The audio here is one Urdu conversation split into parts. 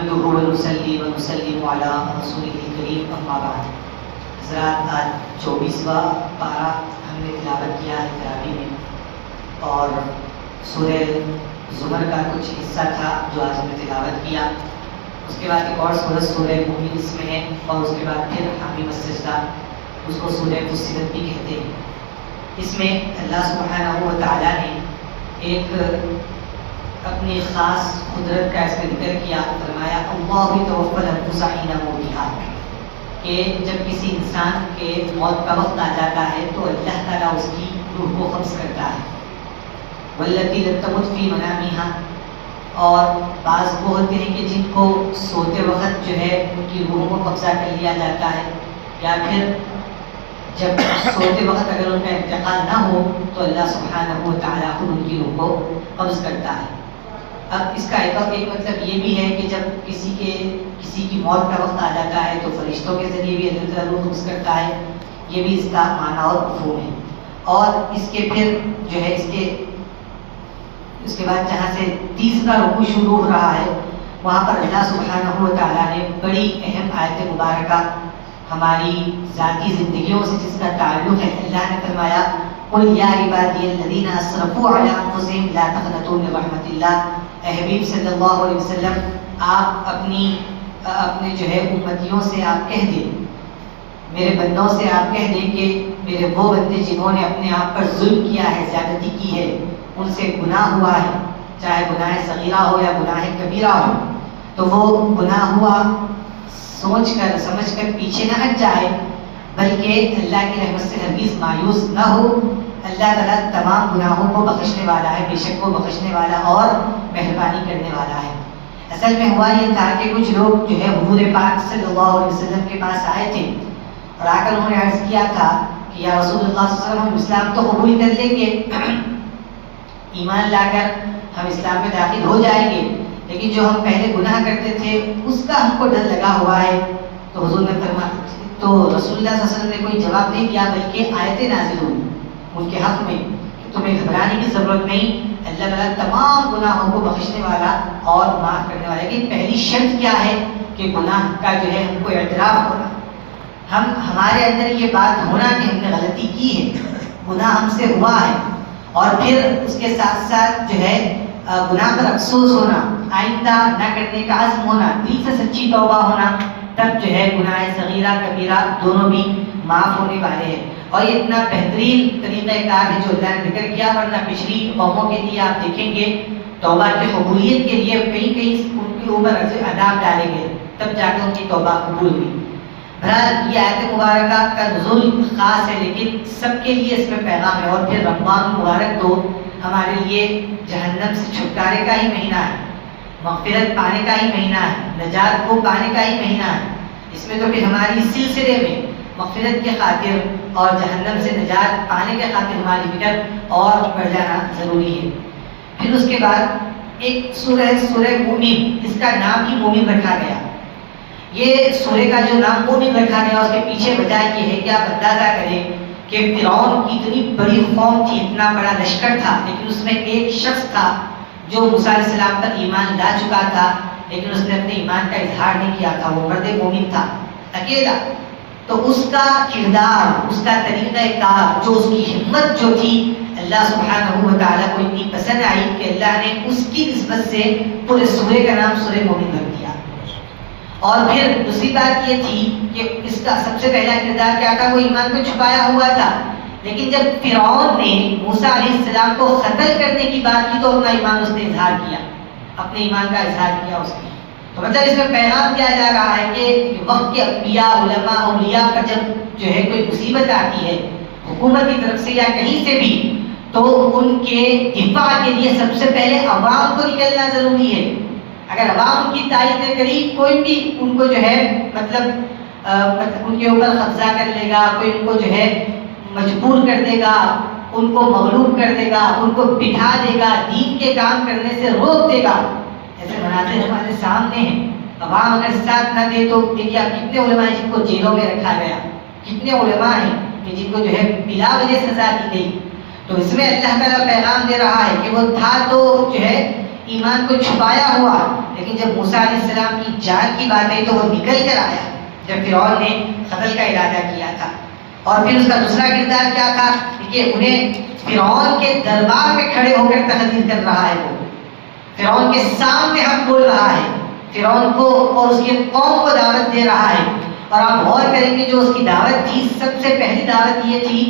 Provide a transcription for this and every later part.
نحمده ونصلي ونسلم على رسوله الكريم اما بعد. حضرات آج 24واں پارہ ہم نے تلاوت کیا ہے تراویح میں، اور سورہ زمر کا کچھ حصہ تھا جو آج ہم نے تلاوت کیا. اس کے بعد ایک اور سورہ سورہ مومن اس میں ہے، اور اس کے بعد پھر حامیم السجدہ، اس کو سورہ فصلت بھی کہتے ہیں. اس میں اللہ سبحانہ و تعالیٰ نے ایک اپنی خاص قدرت کا اس میں ذکر کیا. فرمایا اللہ توفی الانفس حین موتہا، کہ جب کسی انسان کے موت کا وقت آ جاتا ہے تو اللہ تعالیٰ اس کی روح کو قبض کرتا ہے. واللتی لم تمت فی منامہا، اور بعض وہ ہوتے ہیں کہ جن کو سوتے وقت جو ہے ان کی روحوں کو قبضہ کر لیا جاتا ہے، یا پھر جب سوتے وقت اگر ان کا انتقال نہ ہو تو اللہ سبحانہ و تعالیٰ خود ان کی روح کو قبض کرتا ہے. اب اس کا ایک مطلب یہ بھی ہے کہ جب کسی کی موت کا وقت آ جاتا ہے تو فرشتوں کے ذریعے بھی اللہ تعالیٰ روح قبض کرتا ہے. یہ بھی اس کا معنی اور مفہوم ہے. اور اس کے پھر جو ہے اس کے بعد جہاں سے تیسرا رکوع شروع ہو رہا ہے وہاں پر اللہ سبحانہ و تعالیٰ نے بڑی اہم آیت مبارکہ ہماری ذاتی زندگیوں سے جس کا تعلق ہے. اللہ نے فرمایا قل یا عبادی الذین اسرفوا علی انفسہم لا تقنطوا من رحمۃ اللہ. اے حبیب صلی اللہ علیہ وسلم، آپ اپنے جو ہے امتیوں سے آپ کہہ دیں، میرے بندوں سے آپ کہہ دیں کہ میرے وہ بندے جنہوں نے اپنے آپ پر ظلم کیا ہے، زیادتی کی ہے، ان سے گناہ ہوا ہے، چاہے گناہ صغیرہ ہو یا گناہ کبیرہ ہو، تو وہ گناہ ہوا سوچ کر سمجھ کر پیچھے نہ ہٹ جائے، بلکہ اللہ کی رحمت سے ہرگز مایوس نہ ہو. اللہ تعالیٰ تمام گناہوں کو بخشنے والا ہے، بے شک وہ بخشنے والا اور مہربانی کرنے والا ہے. اصل میں ہوا یہ تھا کہ کچھ لوگ جو ہے حضور پاک صلی اللہ علیہ وسلم کے پاس آئے تھے، اور آ کر انہوں نے عرض کیا تھا کہ یا رسول اللہ صلی اللہ علیہ وسلم، ہم اسلام تو قبول کر لیں گے، ایمان لا کر ہم اسلام میں داخل ہو جائیں گے، لیکن جو ہم پہلے گناہ کرتے تھے اس کا ہم کو ڈر لگا ہوا ہے. تو حضور نے فرمایا، تو رسول اللہ صلی اللہ علیہ وسلم نے کوئی جواب نہیں دیا، بلکہ آیتیں نازل ہوئی ان کے حق میں کہ تمہیں گھبرانے کی ضرورت نہیں، اللہ تعالیٰ تمام گناہوں کو بخشنے والا اور معاف کرنے والا. لیکن پہلی شرط کیا ہے کہ گناہ کا جو ہے ہم کو اعتراف ہونا، ہمارے اندر یہ بات ہونا کہ ہم نے غلطی کی ہے، گناہ ہم سے ہوا ہے، اور پھر اس کے ساتھ ساتھ جو ہے گناہ پر افسوس ہونا، آئندہ نہ کرنے کا عزم ہونا، دل سے سچی توبہ ہونا، تب جو ہے گناہ صغیرہ کبیرہ دونوں بھی معاف ہونے والے ہیں. اور یہ اتنا بہترین طریقہ کار ہے جو اللہ نے ذکر کیا، ورنہ پچھلی قوموں کے لیے آپ دیکھیں گے توبہ کی قبولیت کے لیے کہیں ان کے اوپر عذاب ڈالے گئے، تب جا کے ان کی توبہ قبول ہوئی. بہرحال یہ آیت مبارکہ کا نزول خاص ہے، لیکن سب کے لیے اس میں پیغام ہے. اور پھر رمضان مبارک تو ہمارے لیے جہنم سے چھٹکارے کا ہی مہینہ ہے، مغفرت پانے کا ہی مہینہ ہے، نجات کو پانے کا ہی مہینہ ہے. اس میں تو پھر ہماری اس سلسلے میں مغفرت کے خاطر اور جہنم سے نجات پانے کے خاطر ہماری فکر اور بڑھ جانا ضروری ہے. پھر اس کے بعد ایک سورہ سورہ مومن، اس کا نام ہی مومن رکھا گیا. یہ سورہ کا جو نام مومن رکھا گیا اس کے پیچھے وجہ یہ ہے کہ آپ اندازہ کریں کہ فرعون کی اتنی بڑی قوم تھی، اتنا بڑا لشکر تھا، لیکن اس میں ایک شخص تھا جو موسیٰ علیہ السلام پر ایمان لا چکا تھا، لیکن اس نے اپنے ایمان کا اظہار نہیں کیا تھا. وہ مرد مومن تھا اکیلا. تو اس کا کردار، اس کا طریقہ کار، جو اس کی ہمت جو تھی، اللہ سبحانہ و تعالیٰ کو اتنی پسند آئی کہ اللہ نے اس کی نسبت سے پورے سورے کا نام سورہ مومن رکھ دیا. اور پھر دوسری بات یہ تھی کہ اس کا سب سے پہلا کردار کیا تھا؟ وہ ایمان کو چھپایا ہوا تھا، لیکن جب فرعون نے موسیٰ علیہ السلام کو قتل کرنے کی بات کی تو اپنا ایمان اس نے اظہار کیا، اپنے ایمان کا اظہار کیا اس نے. تو مطلب اس میں پیغام دیا جا رہا ہے کہ وقت کے انبیاء، علماء، اولیاء پر جب جو ہے کوئی مصیبت آتی ہے حکومت کی طرف سے یا کہیں سے بھی، تو ان کے دفاع کے لیے سب سے پہلے عوام کو نکلنا ضروری ہے. اگر عوام ان کی تائید نہ کری، کوئی بھی ان کو جو ہے مطلب ان کے اوپر قبضہ کر لے گا، کوئی ان کو جو ہے مجبور کر دے گا، ان کو مغلوب کر دے گا، ان کو بٹھا دے گا، دین کے کام کرنے سے روک دے گا. ایسے مناظر ہمارے سامنے ہیں. عوام اگر ساتھ نہ دے تو دیکھیے آپ کتنے علماء ہیں جن کو جیلوں میں رکھا گیا، کتنے علماء ہیں کہ جن کو جو ہے بلا وجہ سزا دی گئی. تو اس میں اللہ تعالیٰ پیغام دے رہا ہے کہ وہ تھا تو جو ہے ایمان کو چھپایا ہوا، لیکن جب موسیٰ علیہ السلام کی جان کی بات ہے تو وہ نکل کر آیا جب فرعون نے قتل کا ارادہ کیا تھا. اور پھر اس کا دوسرا کردار کیا تھا کہ انہیں فرعون کے دربار میں کھڑے ہو کر تحریر کر رہا ہے. وہ فرعون کے سامنے حق بول رہا ہے, فرعون کو اور اس کی قوم کو دعوت دے رہا ہے. اور آپ غور کریں گے جو اس کی دعوت تھی, سب سے پہلی دعوت یہ تھی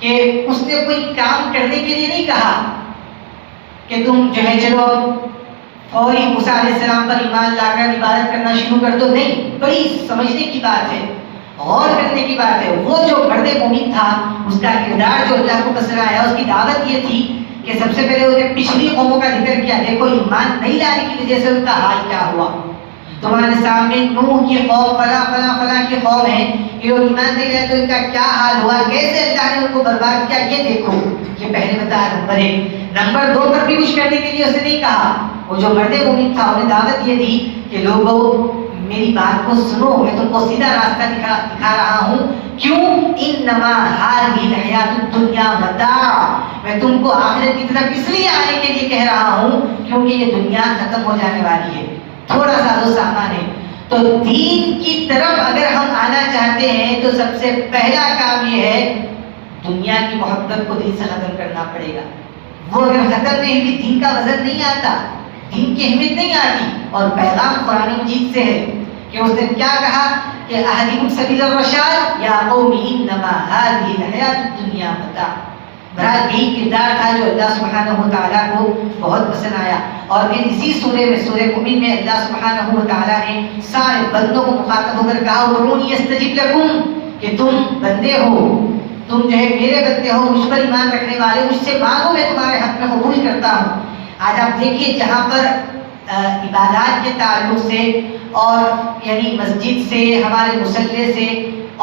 کہ اس نے کوئی کام کرنے کے لیے نہیں کہا کہ تم جو ہے چلو فوری موسیٰ علیہ السلام پر ایمان لا کر عبادت کرنا شروع کر دو. نہیں, بڑی سمجھنے کی بات ہے, غور کرنے کی بات ہے. وہ جو مرد مومن تھا, اس کا کردار جو اللہ کو پسند آیا, اس کی دعوت یہ تھی کہ سب سے پہلے انہیں پچھلی قوموں کا ذکر کیا. دیکھو ایمان نہیں لانے کی وجہ سے ان کا حال کیا ہوا. تمہارے سامنے نوح کی قوم فلاں فلاں فلاں کی قوم ہے, یہ ایمان نہیں لائے تو ان کا کیا حال ہوا, کیسے اللہ نے ان کو برباد کیا. یہ دیکھو, یہ پہلے بتایا نمبر 1. نمبر 2 پر بھی کچھ کرنے کے لیے اس نے نہیں کہا. وہ جو مرد مومن تھا انہیں دعوت یہ دی کہ لوگوں میری بات کو سنو, میں تم کو سیدھا راستہ دکھا رہا ہوں. کیوں؟ انما هذه الحیات الدنیا متاع, میں تم کو آخرت کی طرف اس لیے آنے کے لیے کہہ رہا ہوں کیونکہ یہ دنیا ختم ہو جانے والی ہے, تھوڑا سا دو سامان ہے. تو دین کی طرف اگر ہم آنا چاہتے ہیں تو سب سے پہلا کام یہ ہے دنیا کی محبت کو دل سے ختم کرنا پڑے گا. وہ اگر ختم نہیں ہوئی دین کا وزن نہیں آتا, دین کی اہمیت نہیں آتی. اور پیغام قرآن مجید سے ہے کہ اس نے کیا کہا کہ اہدکم سبیل الرشاد یا قوم انما هذه الحیات الدنیا متاع. بہرحال یہی کردار تھا جو اللہ سبحانہ و تعالیٰ کو بہت پسند آیا. اور پھر اسی سورہ میں, سورہ مومن میں, اللہ سبحانہ و تعالیٰ نے سارے بندوں کو مخاطب ہو کر کہا ادعونی استجب لکم, کہ تم بندے ہو, تم جو ہے میرے بندے ہو, مجھ پر ایمان رکھنے والے, مجھ سے مانگو, میں تمہارے حق میں قبول کرتا ہوں. آج آپ دیکھیے جہاں پر عبادات کے تعلق سے اور یعنی مسجد سے, ہمارے مصلی سے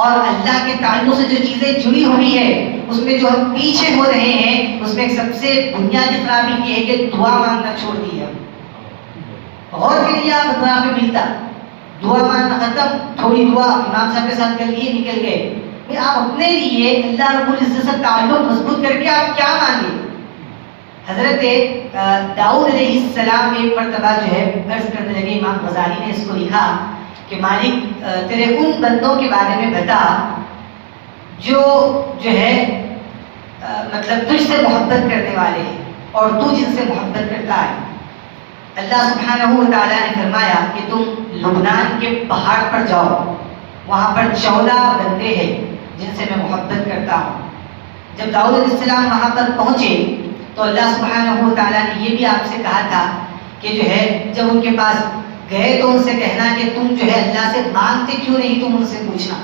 اور اللہ کے تعلق سے جو چیزیں جڑی ہوئی ہے, اس میں جو ہم پیچھے ہو رہے ہیں, اس میں ایک سب سے بنیادی خرابی یہ ہے کہ دعا مانگنا چھوڑ دیا. غور کریے آپ, دعا پہ ملتا, دعا مانگنا ختم, تھوڑی دعا امام صاحب کے ساتھ کر لیے, نکل گئے. آپ اپنے لیے اللہ رب العزت سے تعلق مضبوط کر کے آپ کیا مانگے. حضرت داؤد علیہ السلام ایک مرتبہ جو ہے عرض کرنے لگے, امام غزالی نے اس کو لکھا کہ مالک تیرے ان بندوں کے بارے میں بتا جو ہے مطلب تجھ سے محبت کرنے والے ہیں اور تو جن سے محبت کرتا ہے. اللہ سبحانہ و تعالیٰ نے فرمایا کہ تم لبنان کے پہاڑ پر جاؤ, وہاں پر 14 بندے ہیں جن سے میں محبت کرتا ہوں. جب داؤد علیہ السلام وہاں پر پہنچے تو اللہ سبحانہ و تعالیٰ نے یہ بھی آپ سے کہا تھا کہ جو ہے جب ان کے پاس گئے تو ان سے کہنا کہ تم جو ہے اللہ سے مانگتے کیوں نہیں, تم ان سے پوچھنا.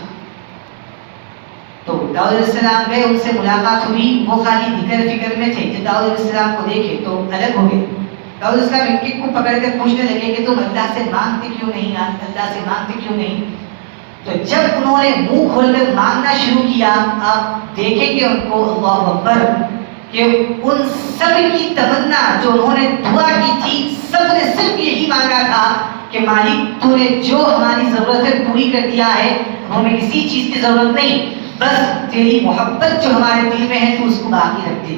تو داؤد علیہ السلام گئے, ان سے ملاقات ہوئی, وہ خالی فکر میں تھے. جب داؤد علیہ السلام کو دیکھے تو الگ ہو گئے. داؤد علیہ السلام ایک کو پکڑ کر پوچھنے لگے کہ تم اللہ سے مانگتے کیوں نہیں, اللہ سے مانگتے کیوں نہیں. تو جب انہوں نے منہ کھول کر مانگنا شروع کیا, آپ دیکھیں گے ان کو اللہ اکبر کہ ان سب کی تمنا جو انہوں نے دعا کی تھی, سب نے صرف یہی مانگا تھا کہ مالک تو نے جو ہماری ضرورت ہے پوری کر دیا ہے, ہمیں کسی چیز کی ضرورت نہیں, بس تیری محبت جو ہمارے دل میں ہے تو اس کو باقی رکھ دے.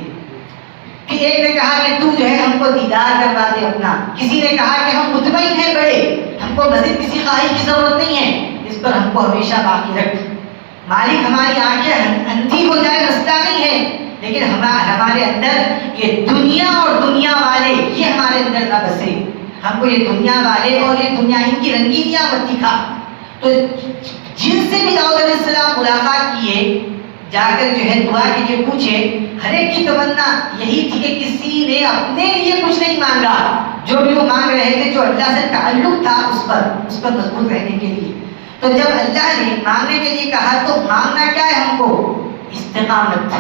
کہ ایک نے کہا کہ تو جو ہے ہم کو دیدار کروا دے اپنا, کسی نے کہا کہ ہم مطمئن ہیں بڑے, ہم کو مزید کسی خواہش کی ضرورت نہیں ہے, اس پر ہم کو ہمیشہ باقی رکھ. مالک ہماری آنکھیں اندھی ہو جائے مسئلہ نہیں ہے, لیکن ہمارے اندر یہ دنیا اور دنیا والے یہ ہمارے اندر نہ بسے. ہم کو یہ دنیا والے اور یہ دنیا ان کی رنگینیاں مت دکھا. تو جن سے بھی داؤد علیہ السلام ملاقات کیے, جا کر جو ہے دعا کے لیے پوچھے, ہر ایک کی تمنا یہی تھی کہ کسی نے اپنے لیے کچھ نہیں مانگا, جو بھی وہ مانگ رہے تھے جو اللہ سے تعلق تھا اس پر مضبوط رہنے کے لیے. تو جب اللہ نے مانگنے کے لیے کہا تو مانگنا کیا ہے ہم کو, استقامت,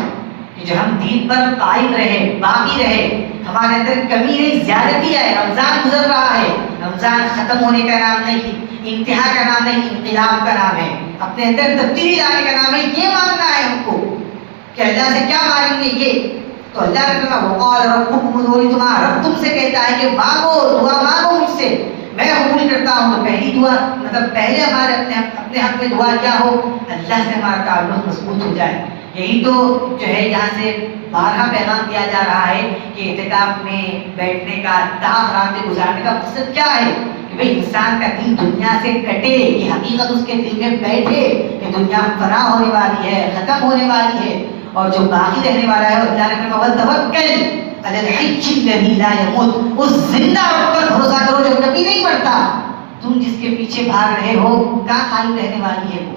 کہ جو ہم دین پر قائم رہے, باقی رہے, ہمارے اندر کمی نہیں زیادتی ہے. رمضان گزر رہا ہے, رمضان ختم ہونے کا نام نہیں, انتہا کا نام نہیں, انقلاب کا نام ہے, اپنے اندر تبدیلی لانے کا نام ہے. یہ مانگنا ہے ہم کو کہ اللہ سے کیا مانگیں گے یہ. تو اللہ نے فرمایا وقال ربکم ادعونی, تمہارا رب تم سے کہتا ہے کہ مانگو, دعا مانگو مجھ سے, میں قبول کرتا چکا ہوں تو پہلی دعا مطلب پہلے ہمارے اپنے حق میں دعا کیا ہو، اللہ سے ہمارا تعلق مضبوط ہو جائے. یہی تو جو ہے یہاں سے بارہا پیغام دیا جا رہا ہے کہ اعتکاف میں بیٹھنے کا، تاخ راتیں گزارنے کا مقصد کیا ہے کہ بھئی انسان کا دل دنیا سے کٹے، یہ حقیقت اس کے دل میں بیٹھے کہ دنیا فنا ہونے والی ہے، ختم ہونے والی ہے، اور جو باقی رہنے والا ہے وہ اللہ نے فرمایا وتوکل علی الحی الذی لا یموت، اس زندہ رب پر بھروسہ کرو جو کبھی نہیں مرتا. تم جس کے پیچھے بھاگ رہے ہو کہاں خالی رہنے والی ہے، وہ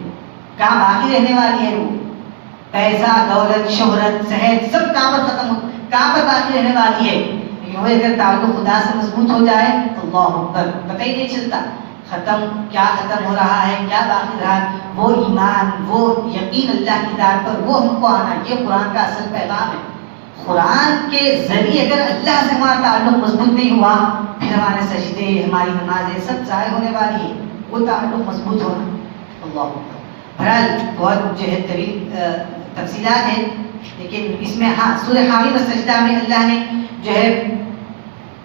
کہاں باقی رہنے والی ہے، وہ پیسہ دولت شہرت صحت سب کہاں پر ختم ہو، کہاں پر باقی رہنے والی ہے. لیکن وہ اگر تعلق خدا سے مضبوط ہو جائے تو اللہ اکبر پتہ ہی نہیں چلتا ختم کیا ختم ہو رہا ہے کیا باقی رہا. وہ ایمان، وہ یقین اللہ کی ذات پر، وہ ہم کو آنا، یہ قرآن کا اصل پیغام ہے. قرآن کے ذریعے اگر اللہ سے ہمارا تعلق مضبوط نہیں ہوا پھر ہمارے سجدے، ہماری نمازیں سب ضائع ہونے والی ہے. وہ تعلق مضبوط ہونا. اللہ اکبر. بہرحال بہت جو ہے طویل تفصیلات ہیں، لیکن اس میں ہاں سورہ حامیم السجدہ میں اللہ نے جو ہے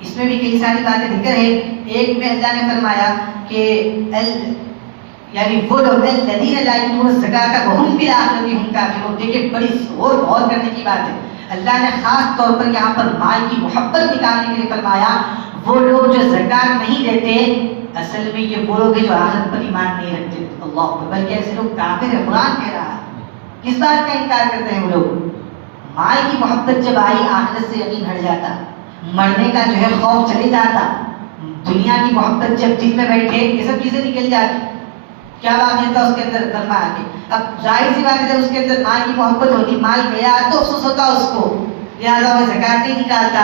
اس میں بھی کئی ساری باتیں ذکر ہے. ایک میں اللہ نے فرمایا کہ یعنی وہ لوگ الذین لا یؤتون الزکاۃ وهم بالآخرۃ هم کافرون. دیکھیے بڑی غور کرنے کی بات ہے. اللہ نے خاص طور پر یہاں پر مال کی محبت نکالنے کے لیے فرمایا وہ لوگ جو زکات نہیں دیتے اصل میں یہ وہ لوگ ہیں جو آخرت پر ایمان نہیں رکھتے. اللہ اکبر. بلکہ ایسے لوگ کافر ہیں. قرآن کہہ رہا ہے کس بات کا انکار کرتے ہیں وہ لوگ. مال کی محبت جب آئی آخرت سے یقین ہٹ جاتا، مرنے کا جو ہے خوف چلے جاتا، دنیا کی محبت جب دل میں بیٹھے یہ سب چیزیں نکل جاتی. کیا باقی تھا اس کے اندر فرمایا کہ اب ظاہر سی بات ہے جب اس کے اندر مال کی محبت ہوتی، مال گیا تو افسوس ہوتا اس کو، لہٰذا وہ زکات نہیں نکالتا،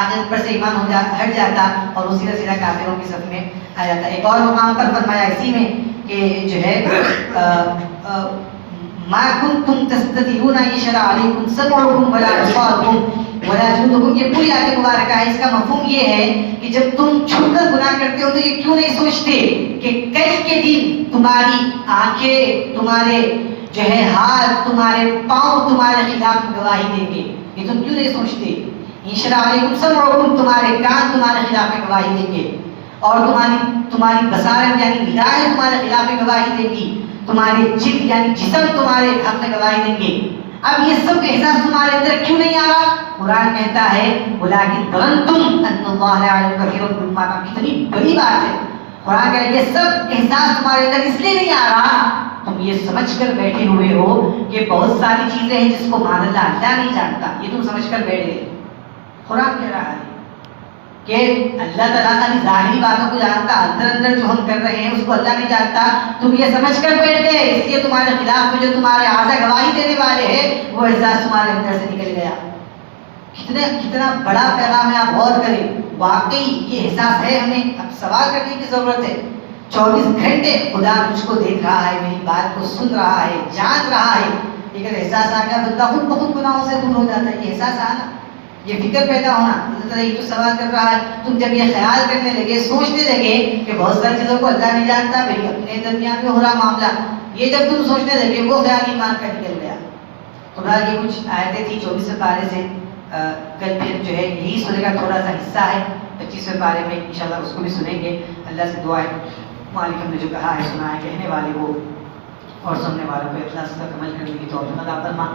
آخرت پر سے ایمان ہٹ جاتا اور وہ سیدھا سیدھا کافروں کی صف میں آ جاتا. ایک اور مقام پر فرمایا اسی میں کہ جو ہے ما کنتم تستترون ان يشرع عليكم سمعكم ولا ابصاركم ولا جلودكم. یہ پوری آیت مبارکہ ہے. اس کا مفہوم یہ ہے کہ جب تم چھپ کر گناہ کرتے ہو تو یہ کیوں نہیں سوچتے کہ کل کے دن تمہاری آنکھیں، تمہارے جو ہے ہاتھ، تمہارے پاؤں تمہارے خلاف گواہی دیں گے. یہ تم کیوں نہیں سوچتے؟ ان شاء علیکم سمعکم، تمہارے کان تمہارے خلاف گواہی دیں گے، اور تمہاری بصارت یعنی ہدایت تمہارے خلاف گواہی دے گی، تمہارے جلد یعنی جسم تمہارے حق میں گواہی دیں گے. اب یہ سب احساس تمہارے اندر کیوں نہیں آ رہا؟ قرآن کہتا ہے وَلَٰكِن ظَنَنتُمْ أَنَّ اللَّهَ لَا يَعْلَمُ كَثِيرًا مِّمَّا تَعْمَلُونَ. کتنی بڑی بات ہے. قرآن کہتا ہے یہ سب احساس تمہارے اندر اس لیے نہیں آ رہا تم یہ سمجھ کر بیٹھے ہوئے ہو کہ بہت ساری چیزیں ہیں جس کو مان اللہ نہیں جانتا، یہ تم سمجھ کر بیٹھ گئے. قرآن کہہ رہا ہے کہ اللہ تعالیٰ خالی ظاہری باتوں کو جانتا، اندر جو ہم کر رہے ہیں اس کو اللہ نہیں جانتا. تم یہ سمجھ کر بیٹھ گئے، اس لیے تمہارے خلاف میں جو تمہارے اعضاء گواہی دینے والے ہیں وہ احساس تمہارے اندر سے نکل گیا. کتنا بڑا پیغام ہے. آپ غور کریں، واقعی یہ احساس ہے. ہمیں اب سوال کرنے کی ضرورت ہے. 24 گھنٹے خدا مجھ کو دیکھ رہا ہے، میری بات کو سن رہا ہے، جان رہا ہے، لیکن احساس آ گیا بندہ خود بخود گناہوں سے دور ہو جاتا ہے. یہ احساس آنا، یہ فکر پیدا ہونا. اللہ تعالیٰ یہ تو سوال کر رہا ہے. تم جب یہ خیال کرنے لگے، سوچنے لگے کہ بہت ساری چیزوں کو اللہ نہیں جانتا، بھائی اپنے درمیان میں ہو رہا معاملہ، یہ جب تم سوچنے لگے وہ خیال ایمان کا نکل گیا. تو یہ کچھ آیتیں تھیں 24 پارے سے. کل پھر جو ہے یہی سورہ کا تھوڑا سا حصہ ہے 25ویں پارے میں، انشاءاللہ اس کو بھی سنیں گے. اللہ سے دعا ہے مالک ہم نے جو کہا ہے سنا ہے، کہنے والے وہ اور سننے والوں کو اخلاص کا عمل کرنے کی توفیق عطا فرما.